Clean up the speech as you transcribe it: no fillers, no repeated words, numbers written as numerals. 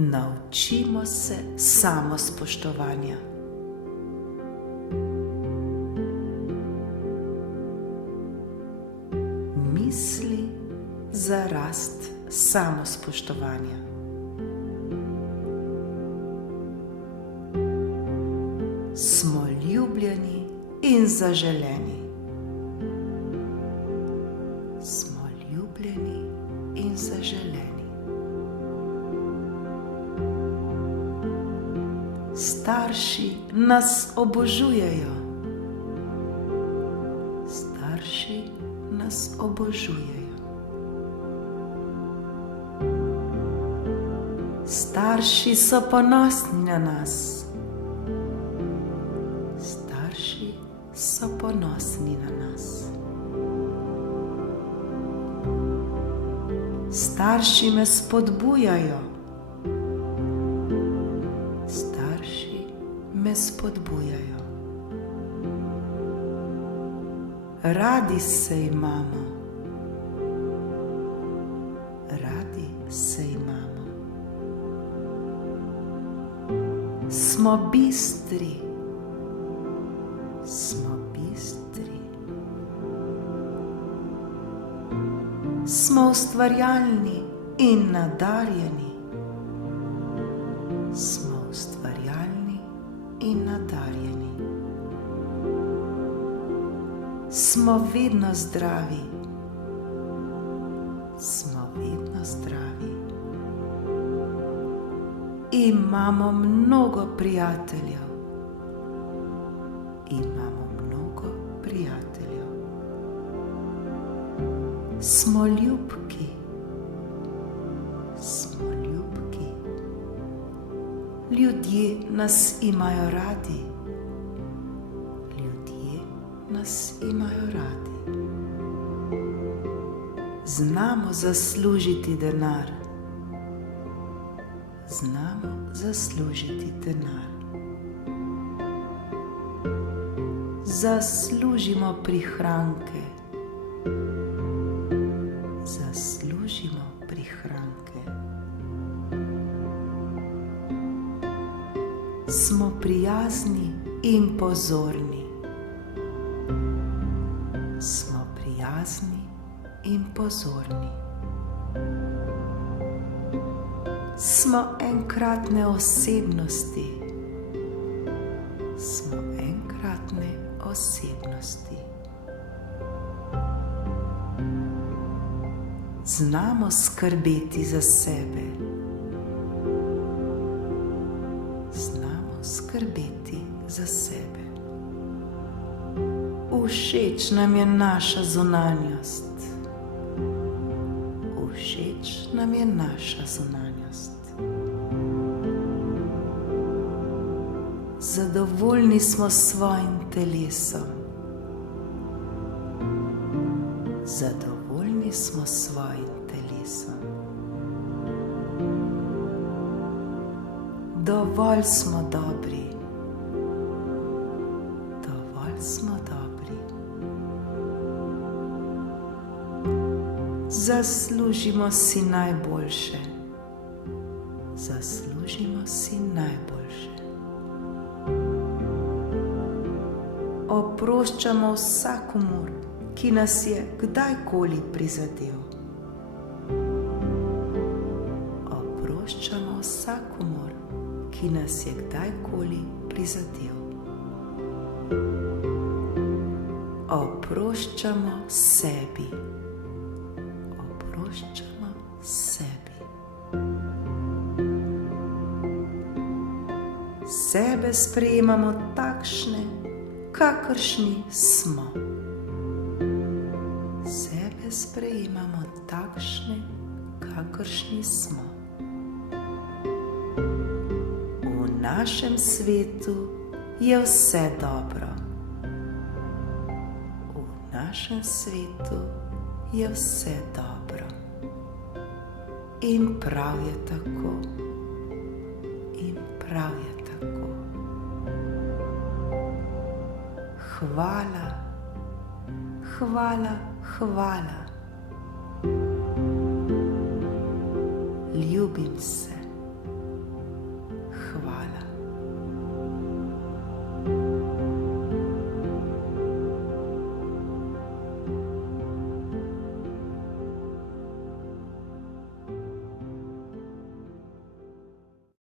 Naučimo se samospoštovanja. Misli za rast samospoštovanja. Smo ljubljeni in zaželeni. Smo ljubljeni in zaželeni. Starši nas obožujejo. Starši nas obožujejo. Starši so ponosni na nas. Starši so ponosni na nas. Starši me spodbujajo. Starši me spodbujajo. Radi se imamo. Radi se imamo. Smo bistri. Smo bistri. Smo ustvarjalni in nadarjeni. Smo ustvarjalni in nadarjeni. Smo vedno zdravi. Smo vedno zdravi. Imamo mnogo prijateljev. Imamo mnogo prijateljev. Smo ljubki. Smo ljubki. Ljudje nas imajo radi. Ljudje nas imajo radi. Znamo zaslužiti denar. Znamo zaslužiti denar. Zaslužimo prihranke. Zaslužimo prihranke. Smo prijazni in pozorni. Smo prijazni in pozorni. Smo enkratne osebnosti. Smo enkratne osebnosti. Znamo skrbeti za sebe. Znamo skrbeti za sebe. Všeč nam je naša zunanjost. Všeč nam je naša zunanjost. Zadovoljni smo s svojim telesom. Zadovoljni smo s svojim telesom. Dovolj smo dobri. Dovolj smo dobri. Zaslužimo si najboljše. Zaslužimo si najboljše. Oproščamo vsakomur, ki nas je kdajkoli prizadel. Oproščamo vsakomur, ki nas je kdajkoli prizadel. Oproščamo sebi. Oproščamo sebi. Sebe sprejemamo takšne, kakršni smo. Sebe sprejemamo takšne, kakršni smo. V našem svetu je vse dobro. V našem svetu je vse dobro. In prav je tako. In prav je tako. Hvala, hvala, hvala. Ljubim se.